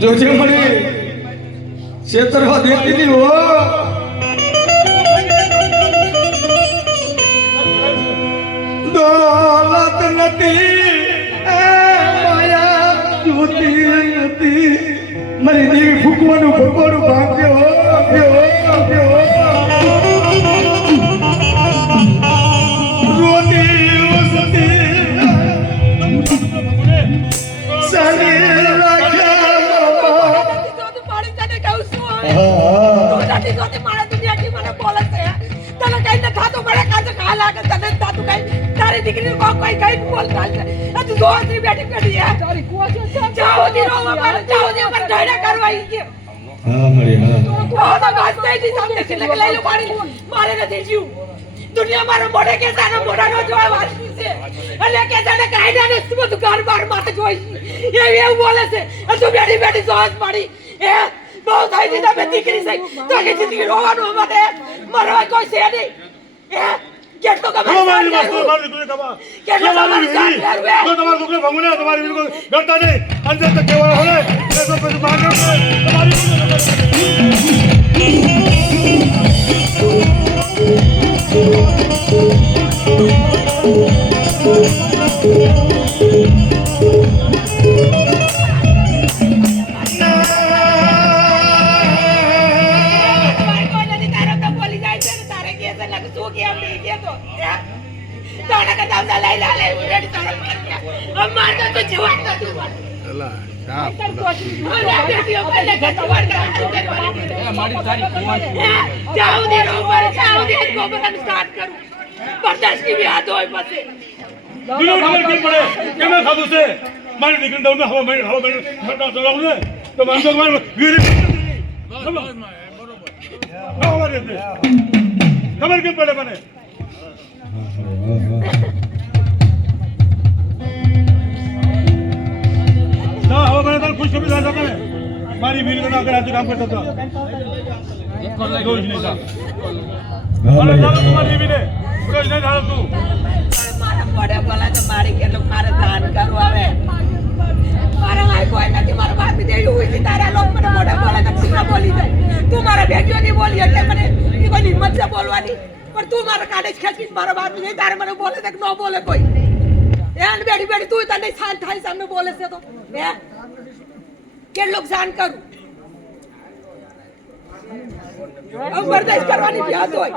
જોજે મને છેતરવા દેતી નહીં હો. દોલત નથી માયા જોતી નથી મારી દેવી ફૂકવાનું ભગવાનું ભાગ્ય હો. તારી દીકરી કો કોઈ કઈ બોલતા નથી તું દોસ્તી બેઠી બેઠી યાર તારી કોચો જાઓ દીનો મારે જાઓ દે પર ઢાડા કરવાઈ કે હા મળી હા તો વાસ્તે દી સામે કે લઈ લો પાણી મારે નથી જીવ દુનિયા મારો મોઢે કે સાનો મોઢાનો જોય વાસ્તી છે એટલે કે જાને કાયદા ને બધું ઘર બાર માથે જોઈ એ એવું બોલે છે તું બેઠી બેઠી જોસ પાડી એ બહુ થઈ દીધા બે દીકરી છે તો કે દીકરી રોવાનું અમારે મરવા કોઈ છે નહીં એ કેટલો કમાઈ તમારી મસ્તો મારી તું કમા કેટલો મારી તો તમાર દુખને ભંગુને તમારી બિલકુલ ડરતા નહીં અંદર તક કેવા હોલે એ તો પછી મારનો તમારી મારી દીકરી દઉં હવા મહિને તો માનતો ખબર કેમ પડે મને હવે મને તને ખુશ ખબર થતા ને મારી વીર ના આગળ કામ કરતો હતો રોજ નહીં તા તમારી વીરે રોજ નહીં ધારો તું મારા પડે બોલા તો મારી કેટલું મારે દાન કરવું આવે મારા લાઈ કોઈ નથી મારા બાપી દેવું હોય છે તારા લોક મને મોઢે બોલા તો તું બોલી જાય તું મારા ભેગ્યો ની બોલી એટલે મને એ કોઈ હિંમત છે બોલવાની પણ તું મારા કાઢે ખેંચી મારા બાપી નહીં તારે મને બોલે તો ન બોલે કોઈ એન બેઠી બેઠી તું તને શાંત થાય સામે બોલે છે તો હે કેટલું શાન કરું બરદાસ્ત કરવાની ભ્યાસ હોય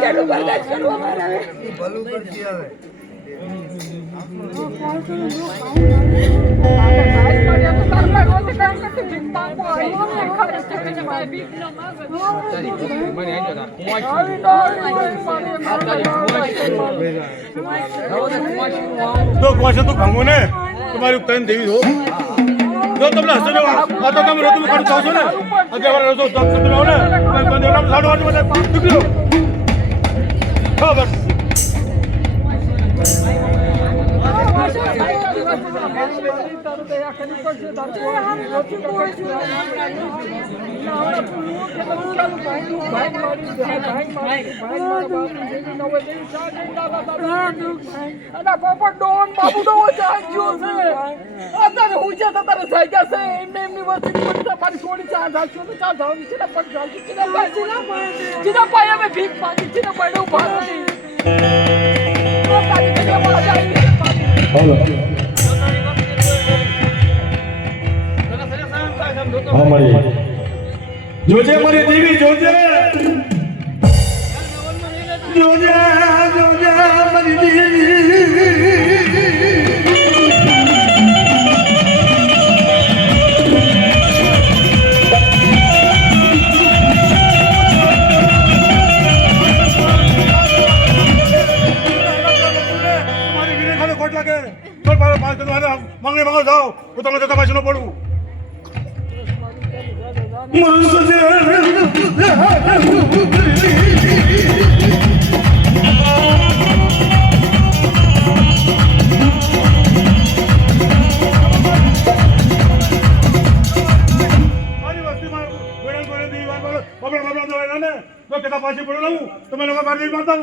કેટલું બરદાસ્ત કરવું અમારે હવે ભલું કરતી આવે તો કોશે તું ભાંગો ને તમારી ઉત્તરાયણ દેવી હો જો તમને હસો આ તો તમે રોતું કરું છો ને અત્યારે રોતો તમે આવો ને બંધ એલા સાડો વાળી મને નીકળ્યો હા બસ હા મારી જોજે મારી દેવી જોજે જોજે જોજે મારી દેવી તમારી વીરે ખાને ખોટ લાગે તો માંગણી માંગો જાઓ હું તમને જતા પાછી ન પડું મારી વસ્તીમાં ગોળે ગોળે દી વાત બબડા બબડા દોય ને તો કેતા પાછી પડો લાવું તમે લોકો મારી મારતા